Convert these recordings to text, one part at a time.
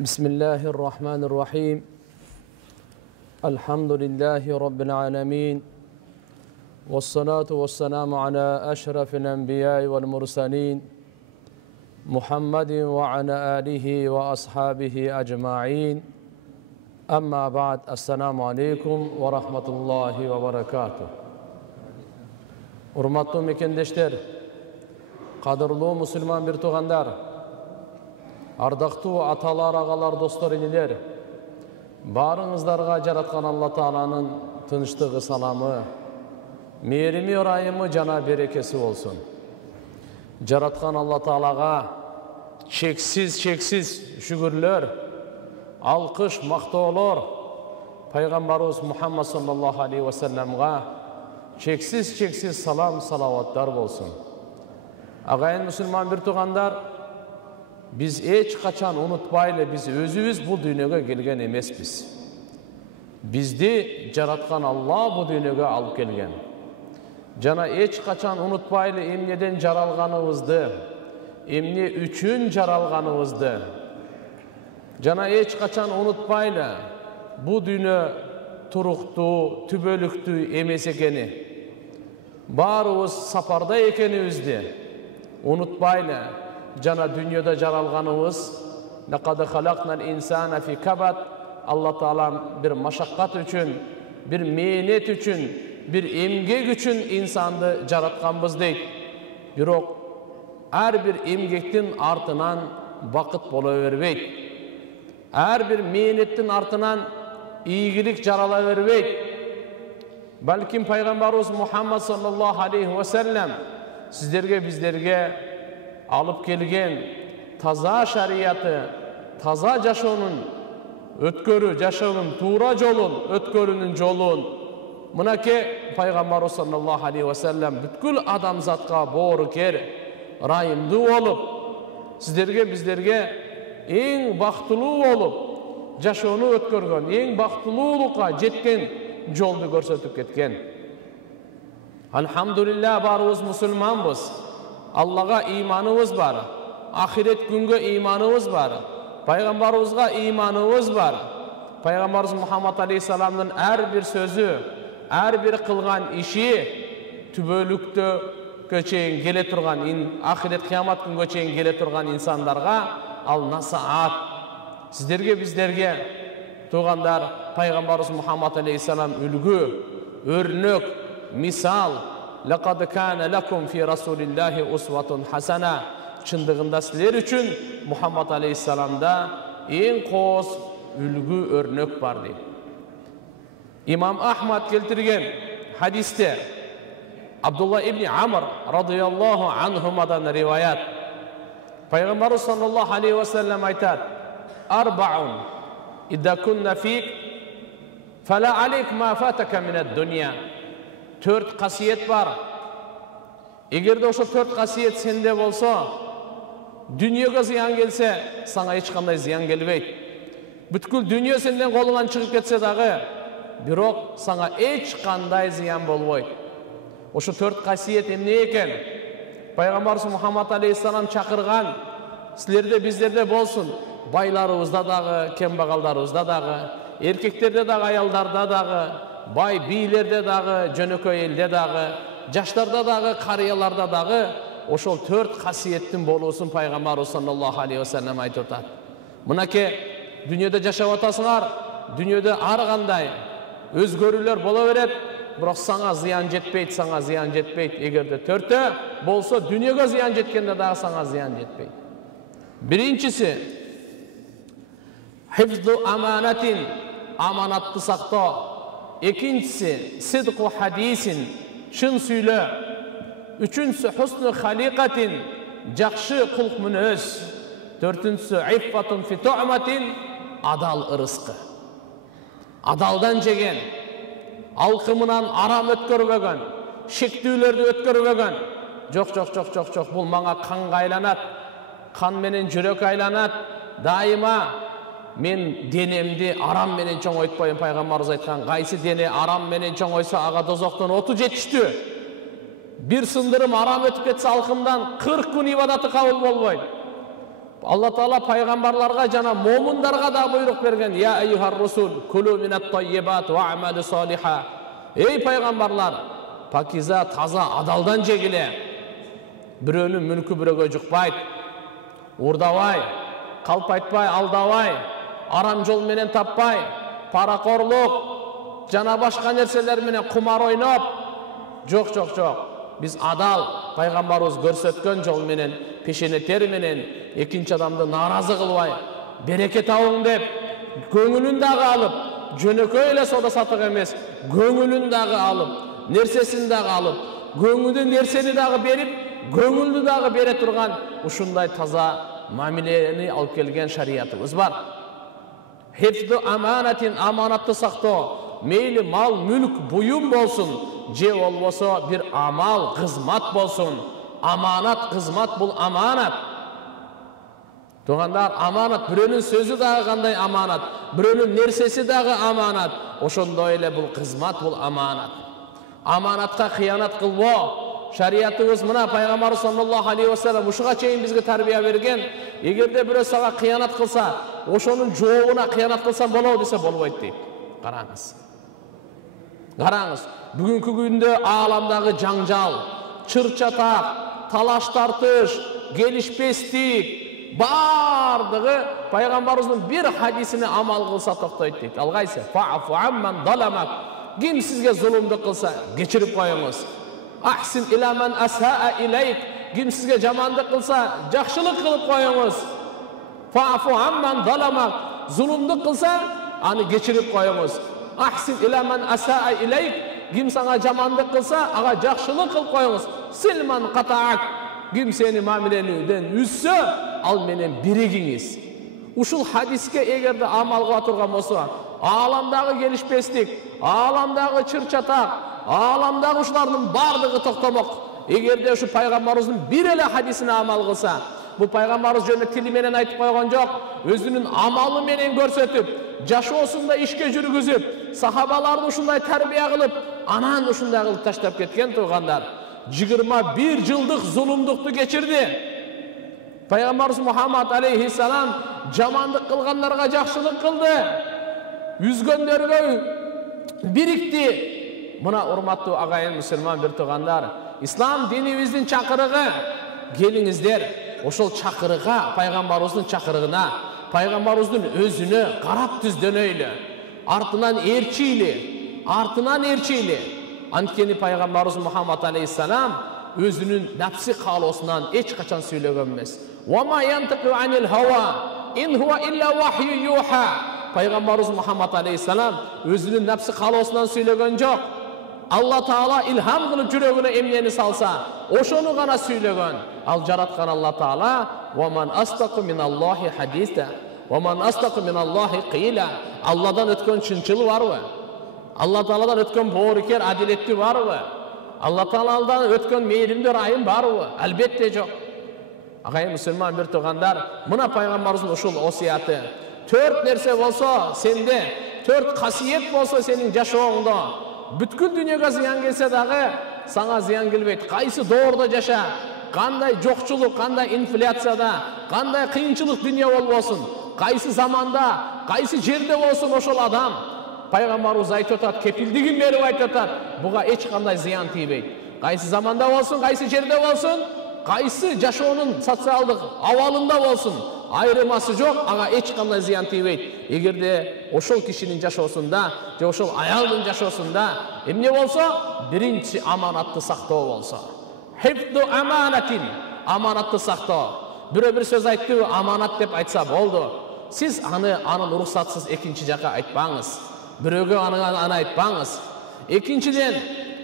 بسم الله الرحمن الرحيم الحمد لله رب العالمين والصلاة والسلام على أشرف الأنبياء والمرسلين محمد وعلى آله وأصحابه أجمعين أما بعد السلام عليكم ورحمة الله وبركاته. Урматтуу мекендештер, кадырлуу мусулман бир туугандар, ардактуу аталар, агалар, достор, энелер, баарыңыздарга жараткан Алла Тааланын тынчтыгы, саламы, мээрими, ырайымы жана берекеси болсун. Жараткан Алла Таалага чексиз шүгүрлөр, алкыш, мактоолор пайгамбарыбыз Мухаммад саллаллаху алейхи ва салламга чексиз салам, салаваттар болсун. Агайын мусулман бир туугандар, biz эч качан унутпайлы, biz өзүбүз бул дүйнөгө келген эмеспиз. Бизди жараткан Алла бул дүйнөгө алып келген. Жана эч качан унутпайлы эмнеден жаралганыбызды, эмне үчүн жаралганыбызды. Жана эч качан унутпайлы бул дүйнө туруктуу, түбөлүктүү эмес экени. Баарыбыз сапарда экенибизди унутпайлы. Жана дүйнөдө жаралганыбыз, лакад халакнал инсана фи кабад, Алла Таала бир машаккат үчүн, бир мээнет үчүн, бир эмгек үчүн инсанды жаратканбыз дейт. Бирок ар бир эмгектин артынан бакыт боло бербейт. Ар бир мээнеттин артынан ийгилик жарала бербейт. Балким пайгамбарыбыз Мухаммад саллаллаху алейхи ва саллам сиздерге, биздерге алып келген таза шарияты, таза жашоонун өткөрү, жашоонун туура жолун, өткөрүүнүн жолун мынакей пайгамбарыбыз саллаллаху алейхи ва саллам бүткүл адамзатка боорукер, ырайымдуу болуп, сиздерге, биздерге эң бактылуу болуп жашоону өткөргөн, эң бактылуулукка жеткен жолду көрсөтүп кеткен. Алхамдулилlah, баарыбыз мусулманбыз. Аллага иманыбыз бар, ахирет күнгө иманыбыз бар, пайгамбарыбызга иманыбыз бар. Пайгамбарыбыз Мухаммад алейхиссаламдын ар бир сөзү, ар бир кылган иши түбөлүктө чейин келе турган, ахирет кыямат күнгө чейин келе турган инсандарга ал насаат. Сиздерге, биздерге туугандар, пайгамбарыбыз Мухаммад алейхиссалам үлгү, өрнөк, мисал. لقد كان لكم في رسول الله أسوة حسنة. Чындыгында силер үчүн Мухаммад алейхиссаламда эң коос үлгү, өрнөк бар дейт. Имам Ахмад келтирген хадисте Абдулла ибн Амр радыйаллаху анхумадан риваят. Пайгамбарыбыз саллаллаху алейхи ва саллам айтат: "Арбаун идда кунна фик фала алейк ма фатака минад дунья." Төрт касиет бар. Эгерде ошо төрт касиет сенде болсо, дүйнөгө зыян келсе, сага эч кандай зыян келбейт. Бүткүл дүйнө сенден колуңан чыгып кетсе дагы, бирок сага эч кандай зыян болбойт. Ошо төрт касиет эмне экен? Пайгамбарыбыз Мухаммад алейхиссалам чакырган, силерде, биздерде болсун, байларыбызда дагы, кембагалдарыбызда дагы, эркектерде дагы, аялдарда дагы, бай бийлерде дагы, жөнөкөй элде дагы, жаштарда дагы, карыяларда дагы ошол төрт касиеттин болуусун пайгамбарыбыз саллаллаху алейхи ва саллам айтып атат. Мынакей дүйнөдө жашап атасыңар, дүйнөдө ар кандай өзгөрүүлөр боло берет, бирок сага зыян жетпейт, сага зыян жетпейт. Эгерде төртөө болсо, дүйнөгө зыян жеткенде дагы сага зыян жетпейт. Биринчиси хифзу аманатин, аманатты сактоо. Экинчisi сидку хадисин, чын сүйлө. Үчүнчүсү хусну халикатин, жакшы кулк мүнөз. Төртүнчүсү иффатун фи туъматин, адал ырыскы. Адалдан жеген, алкымынан арам өткөрбөгөн, шектүүлөрдү өткөрбөгөн. Жок, бул мага канга айланат, кан менен жүрөк айланат. Дайыма мен денемди арам менен чоңойтпайм. Пайгамбарыбыз айткан, кайсы дене арам менен чоңойсо, ага дозоктон оту жетиштүү. Бир сындырым арам өтүп кетсе алкымдан 40 күн ибадаты кабыл болбойт. Алла Таала пайгамбарларга жана момундарга да буйрук берген. Я айюхар русул, кулу минат таййибат ва амалу салиха. Эй пайгамбарлар, пакиза, таза, адалдан жегиле. Бирөөнүн мүлкү бирөөгө жукпайт. Урдабай, калп айтпай, алдабай, арам жол менен таппай, паракорлук жана башка нерселер менен кумар ойноп. Жок. Биз адал пайгамбарыбыз көрсөткөн жол менен, пешене тер менен экинчи адамды нааразы кылбай, береке табың деп, көңүлүн дагы алып, жөнөкөй эле соода сатык эмес, көңүлүн дагы алып, нерсесин дагы алып, көңүлдү нерсени дагы берип, көңүлдү дагы бере турган ушундай таза мамилени алып келген шариятыбыз бар. Хифду аманатин, аманатты сактоо, мейли мал, мүлк, буюм болсун, же болбосо бир амал, кызмат болсун. Аманат, кызмат бул аманат. Тугандар, аманат, бирөөнүн сөзү дагы кандай аманат, бирөөнүн нерсеси дагы аманат. Ошондой эле бул кызмат, бул аманат. Аманатка кыянат кылбоо. Шариятыбыз мына пайгамбар саллаллаху алейхи ва саллям ушуга чейин бизге тарбия берген. Эгерде бирөө сага кыянат кылса, ошонун жообуна кыянат кылсам болобу десе болбойт дейт. Караңыз, бүгүнкү күндө ааламдагы жаңжал, чыр-чатак, талаш тартыш, келишпестик бардыгы пайгамбарыбыздын бир хадисине амал кылса токтойт дейт. Ал кайсы? Фа'фу амман заламак. Ким сизге зулумдук кылса, кечирип коюңуз. Ахсин иля ман асаа илейк. Ким сизге жамандык кылса, жакшылык кылып коюңуз. Фа'фу амман заламак. Зулумдук кылса, аны кечирип коюңуз. Ахсин иля ман асаа илейк. Ким сага жамандык кылса, ага жакшылык кылып коюңуз. Силман катаак. Ким сени мамиленүүдөн үзсө, ал менен биригиңиз. Ушул хадиске эгерде амал кыла турган болсо, ааламдагы келишпестик, ааламдагы чыр-чатак, ааламдагы ушулардын бардыгы токтомок. Эгерде ушу пайгамбарыбыздын бир эле хадисине амал кылса, бул пайгамбарыбыз жөнүндө тили менен айтып койгон жок, өзүнүн амалы менен көрсөтүп, жашоосунда ишке жүргүзүп, сахабаларды ушундай тарбия кылып, анан ушундай кылып таштап кеткен. Туугандар, 21 жылдык зулумдукту кечирди. Пайгамбарыбыз Мухаммад алейхиссалам жамандык кылгандарга жакшылык кылды, үзгөндөргө бирикти. Мына урматтуу агайын мусулман бир туугандар, ислам динибиздин чакырыгы, келиңиздер ошол чакырыга, пайгамбарыбыздын чакырыгына, пайгамбарыбыздын өзүнө карап түздөнөйлү, артынан ээрчийли. Анткени пайгамбарыбыз Мухаммад алейхиссалам өзүнүн напси каалоосунан эч качан сүйлөгөн эмес. Ва ма янтиқу анил хава ин хуа илля вахю юха. Пайгамбарыбыз Мухаммад алейхиссалам өзүнүн напси каалоосунан сүйлөгөн жок. Алла Таала илхам кылып жүрөгүнө эмнени салса, ошону гана сүйлөгөн. Ал жараткан Алла Таала ва ман астaqu миналлахи хадиса ва ман астaqu миналлахи қила. Алладан өткөн чынчыл барбы? Алла Тааладан өткөн боорукер, адилеттүү барбы? Алла Тааладан өткөн мейримдүү райым барбы? Албетте жок. Агайын мусулман бир туугандар, мына пайгамбарыбыздын ушул осуяты. 4 нерсе болсо сенде, 4 касиет болсо сенин жашооңдо, бүткүл дүйнөгө зыян келсе дагы сага зыян келбейт. Кайсы доордо жаша, кандай жокчулук, кандай инфляцияда, кандай кыйынчылык дүйнө болбосун, кайсы заманда, кайсы жерде болсун, ошол адам пайгамбарыбыз айтып атат, кепилдигин берип айтып атат, буга эч кандай зыян тийбейт. Кайсы заманда болсун, кайсы жерде болсун, кайсы жашоонун социалдык абалында болсун, айырмасы жок, ага эч кандай зыян тийбейт. Эгерде ошол кишинин жашоосунда, же ошол аялдын жашоосунда эмне болсо, биринчи аманатты сактоо болсо. Хифду аманатин, аманатты сактоо. Бирөө бир сөз айтты, аманат деп айтса болду. Сиз анын уруксатсыз экинчи жака айтпаңыз. Бирөөгө аны айтпаңыз. Экинчиден,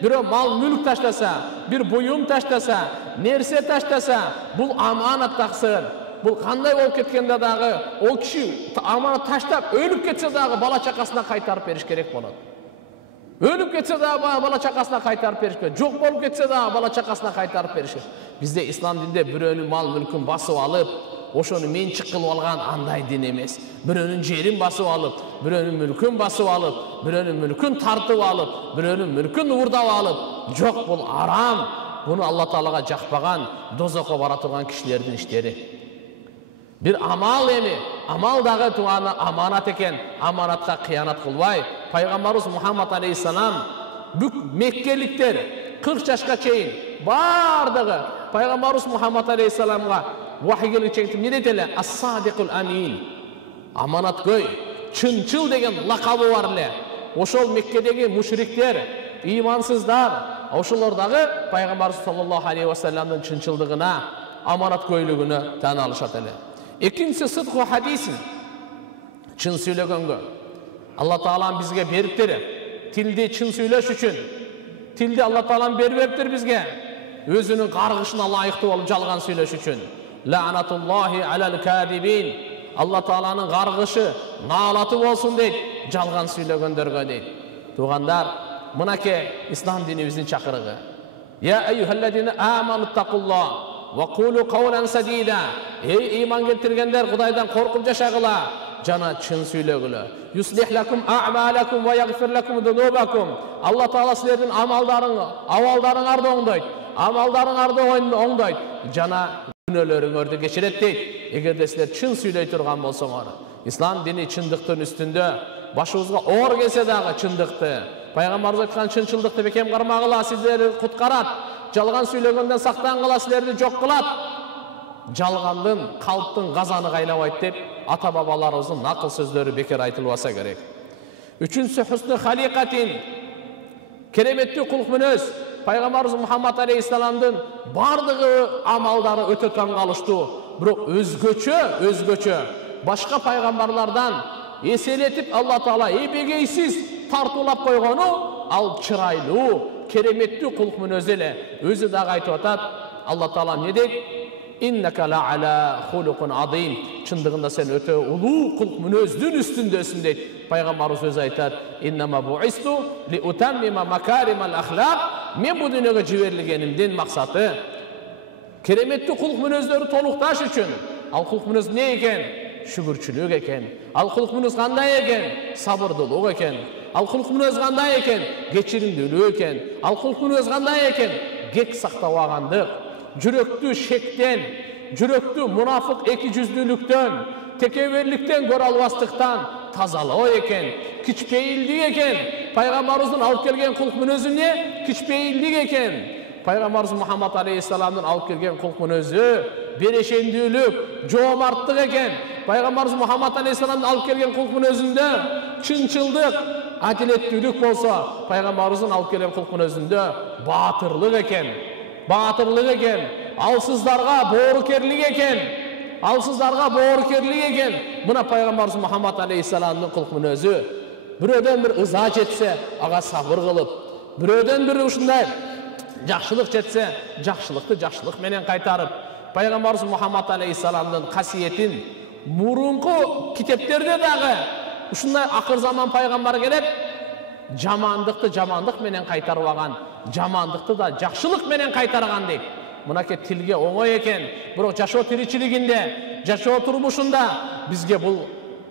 бирөө мал мүлк таштаса, бир буюм таштаса, нерсе таштаса, бул аманат таксыр. Бул кандай болуп кеткенде дагы, ол киши аманат таштап өлүп кетсе дагы бала чакасына кайтарып бериш керек болот. Өлүп кетсе дагы бала чакасына кайтарып бериш керек. Жок болуп кетсе дагы бала чакасына кайтарып бериш керек. Бизде ислам динде бирөөнүн мал мүлкүн басып алып, ошону менчик кылып алган андай дин эмес. Бирөөнүн жерин басып алып, бирөөнүн мүлкүн басып алып, бирөөнүн мүлкүн тартып алып, бирөөнүн мүлкүн уурдап алып, жок, бул арам. Буну Алла Таалага жакпаган, дозокко бара турган кишилердин иштери. Bir amal emi, amal dağı tuğanı amanat eken, amanatqa qiyanat qılbay. Peygamberimiz Muhammed Aleyhisselam büк Mekkelikler 40 yaşqa çeyin bardığı Peygamberimiz Muhammed Aleyhisselam'a vahiy gelip çektim. Ne dediler? As-sadiqul amin. Amanat göy, çınçıl degen lakabı var le. Oşol Mekkedeki müşrikler, imansızlar, oşolordağı Peygamberimiz sallallahu aleyhi ve sellem'nin çınçıldığına, amanat göylüğünü tan alışat ele. İkincisi sıdkı hadisin. Çın söylөгөнгө. Allah Taala bizge beriptir. Tildi çın söyleş üçün. Tildi Allah Taala beriptir bizge. Özünün qargışına layıqtı olup жалган söyleş üçün. La'natullahi alal kadibin. Allah Taala'nın qargışı, nalatı olsun deydi. Жалган söylөгөндөргө deydi. Tuğandar, mınake İslam dinimizin çakırığı. Ya eyyühellezine amanuttaqullah ve kulu kavlen sadida. Ey iman getirgenler, Kudaydan korkup yaşagıla. Cana çın söylөгülü. Yuslih lakum a'malakum ve yagfir lakum dunubakum. Allah Taala sizlerden amaldarın ardı oңdойт. Amaldarın ardı oңdойt. Cana günölörüңөрдү geçiret deyt. Egerde sizler çın söylöy turgan bolsoңor. İslam dini çındıktın üstünde. Başımızga or gelse dağı çındıktı. Peygamberimiz aytkan çınçıldıkты bekem кармагыла sizleri kutkarat. Жалган söylөгөндөн сактангыла sizlerdi жок кылат. Жалгандын калптын газаны кайнабайт деп ата бабаларыбыздын накыл сөздөрү бекер айтылбаса керек. Üçüncüsü husnü halikatin. Keremetli kuluk münöz. Peygamberimiz Muhammed Aleyhisselam'dın bardığı amaldары öte tаңғалышты. Бирок özgöçö. Başka peygamberlerden eseletip Allah Taala ebegeysiz tartulap koygonu al çıraylı, keremetli kuluk münöz ele. Özü dağı aytıp atat. Allah Taala ne deydi? İnneke la ala hulukun azim. Çındığında sen öte ulu kuluk münözdün üstündesin deydi. Peygamberimiz söz aytat. İnnema bu'istu li utammima makarimal ahlak. Men bu dünyaya jiberilgenimden maksatı keremetli kuluk münözleri toluktaş üçün. Al kuluk münöz ne eken? Şükürçülük eken. Al kuluk münöz kanday eken? Sabırdılık eken. Al kuluk münöz kanday eken? Geçirimdүүлük eken. Al kuluk münöz kanday eken? Gek saktawagandыk. Jüröktü şekten, jüröktü munafık ekijüzdülükten, tekeberlikten gör albastыкtan tazalığı eken, kiçpeyildik eken. Peygamberimizin alıp kelgen kuluk münözü ne? Kiçpeyildik eken. Peygamberimiz Muhammed Aleyhisselam'ın alıp kelgen kuluk münözü bereşendүүлük, jomartlık eken. Peygamberimiz Muhammed Aleyhisselam'ın alıp kelgen kuluk münözünde çınçıldık, adiletlülük bolsa, Peygamberimizin alıp kelgen kuluk münözünde batırlık eken. Batırlık eken, alsızlarga boğrukerlik eken, Buna Peygamberimiz Muhammed Aleyhisselam'ın kuluk münözü. Biröden bir ıza jetse, aga sabır kılıp, biröden bir uşunday jakşılık jetse, jakşılıkты jakşılık menen kaytarıp, Peygamberimiz Muhammed Aleyhisselam'ın kasiyetin murunku kitepterde dağı, uşunday akır zaman Peygamber gelip, jamandık menen kaytarıp agan, jamandıkты da jakşılık menen kaytargan deyip. Mınake tilge oңой eken, bирок жашоо тиричилигинде, жашоо турмушунда bizge bul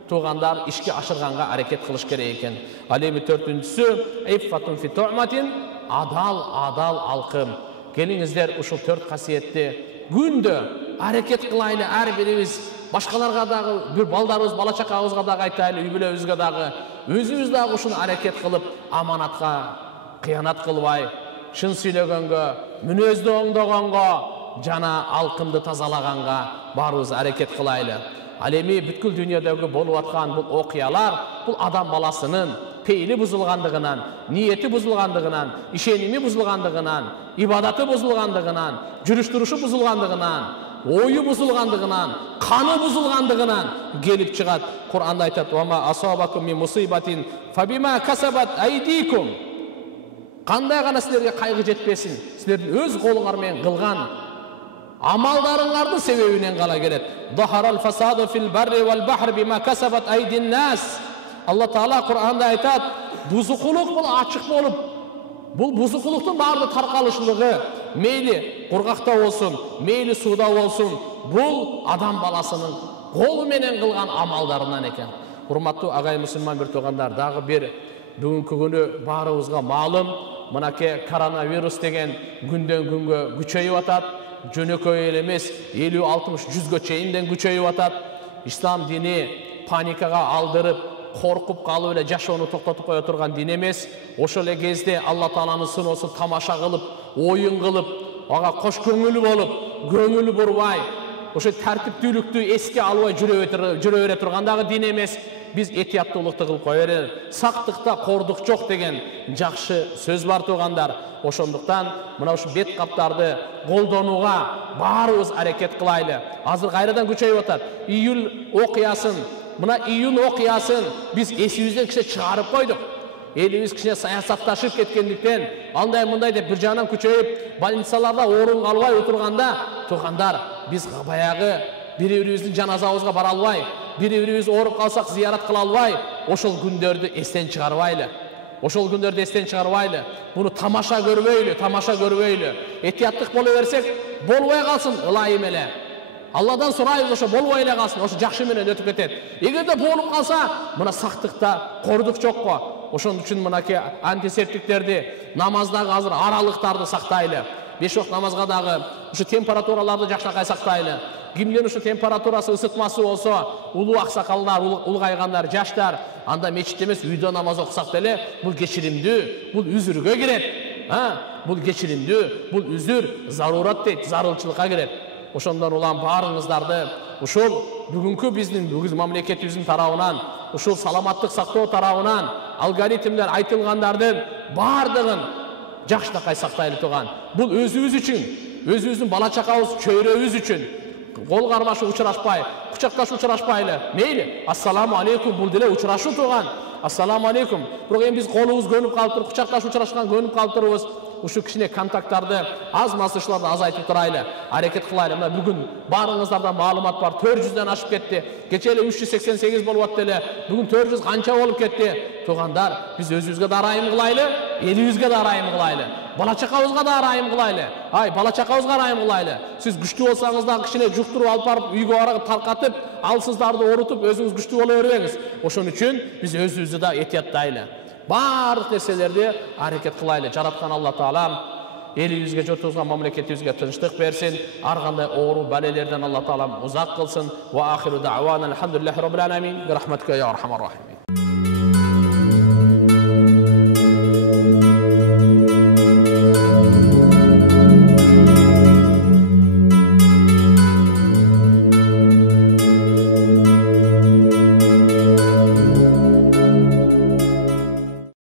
tuğandar işki aşırganга hareket kılış gerek eken. Al эми төртүнчүсү, iffatun fi tu'matin, adal alkım. Gelingizler uşul 4 kasiyetli gündө hareket kılaylı her birimiz. Başkalarga dagı bir baldarыбыз, bala çakabızga dagı aytaylı, übülöbüzge dagı, özümüz dagı uşunu hareket kılıp amanatga kıyanat kılbay. Şın söylөгөнгө, мүнөздү оңдогонго, жана алкымды тазалаганга барыбыз аракет кылайлы. Ал эми бүткүл дүйнөдөгү болуп аткан бул окуялар, бул адам баласынын пейили бузулгандыгынан, ниети бузулгандыгынан, ишеними бузулгандыгынан, ибадаты бузулгандыгынан, жүрүш-турушу бузулгандыгынан, ою бузулгандыгынан, каны бузулгандыгынан келип чыгат. Кур'анда айтат: "Ва ма асабакум мин мусибатин фабима касабат айдикум." Кандай гана силерге кайгы жетпесин, силердин өз колуңар менен кылган амалдарыңардын себебинен гана келет. Захарал фасаду фил барри вал бахр бима касабат айдин нас. Allah Taala Kur'anda айтат, бузукулук бул ачык болуп, бул бузукулуктун баардык таркалышлыгы, мейли кургакта болсун, мейли сууда болсун, бул адам баласынын колу менен кылган амалдарынан экен. Урматтуу агай мусулман бир туугандар, дагы бир бүгүнкү күнү баарыбызга маалым, мынакей коронавирус деген күндөн күнгө күчөйүп атат. жөнөкөй эле эмес, 50-60-100гө чейинден күчөйүп атат. Ислам дини паникага алдырып, коркуп калып эле жашоону токтотуп кое турган дин эмес. Ошол эле кезде Алла Тааланын сыноосун тамаша кылып, оюн кылып, ага кош көңүлү болуп, көңүлү бурбай, ошо тартиптүүлүктү эске албай жүрө бере тургандагы дин эмес. Биз этияттуулукту кылып кое берели. Сактыкта кордук жок деген жакшы сөз бар тугандар. Ошондуктан мына ушу бет каптарды колдонууга баарыбыз аракет кылайлы. Азыр кайрадан күчөйүп атат. Мына июнь окуясын биз эсибизден кичине чыгарып койдук. Элибиз кичине саясатташып кеткендиктен, андай мындай деп бир жагынан күчөйүп, больницаларда орун албай отурганда, тугандар, биз баягы бири-бирибиздин жаназабызга бара албай, бири-бирибиз ооруп калсак зыярат кыла албай, ошол күндөрдү эстен чыгарбайлы. Буну тамаша көрбөйлү. Этияттык боло берсек, болбой калсын, ылайым эле. Алладан сурайбыз, ошо болбой эле калсын, ошо жакшы менен өтүп кетет. Эгерде болуп калса, мына сактыкта кордук жокко. Ошон үчүн мынакей антисептиктерди, намаздагы азыр аралыктарды сактайлы. 5 вакыт намазга дагы ушу температураларды жакшынакай сактайлы. Кимдин ушу температурасы ысытмасы болсо, улуу аксакалдар, улгайгандар, жаштар, анда мечитте эмес, үйдө намаз окусак деле, бул кечиримдүү, бул үзүргө кирет. Бул кечиримдүү, бул үзүр, зарурат дейт, зарылчылыкка кирет. Ошондон улам баарыңыздарды ушул бүгүнкү биздин мамлекетибиздин тарабынан, ушул саламаттык сактоо тарабынан алгоритмдер айтылгандардын баардыгын жакшынакай сактайлы туган. Бул өзүбүз үчүн, өзүбүздүн бала чакабыз, чөйрөбүз үчүн. Кол кармашып учурашпай, кучакташып учурашпайлы. Мейли, ассаламу алейкум, бул деле учурашуу туган. Ассаламу алейкум. Бирок эми биз колубуз көнүп калыптыр, кучакташып учурашкан көнүп калыптырбыз. Ушу кичине контакттарды, аз масышларды азайтып турайлы, аракет кылайлы. Мына бүгүн баарыңыздардан маалымат бар, 400ден ашып кетти. Кече эле 388 болуп атты эле. Бүгүн 400 канча болуп кетти? Тугандар, биз өзүбүзгө да ырайым кылайлы, элибизге да ырайым кылайлы. Бала чакабызга да ырайым кылайлы. Бала чакабызга ырайым кылайлы. Сиз күчтүү болсаңыз да кичине жуктуруп алып барып, үйгө барып таркатып, ал сыздарды орутуп, өзүңүз күчтүү боло бербеңиз. Ошон үчүн биз өзүбүздү да этияттайлы. Барлык нерселерди аракет кылайлы. Жараткан Алла Таалам элибизге, журтубузга, мамлекетибизге тынчтык берсин. Ар кандай оору балелерден Алла Таалам узак кылсын. Ва ахиру дa'wana alhamdulillahi rabbil alamin. Bi rahmatika ya arhamar rahimin.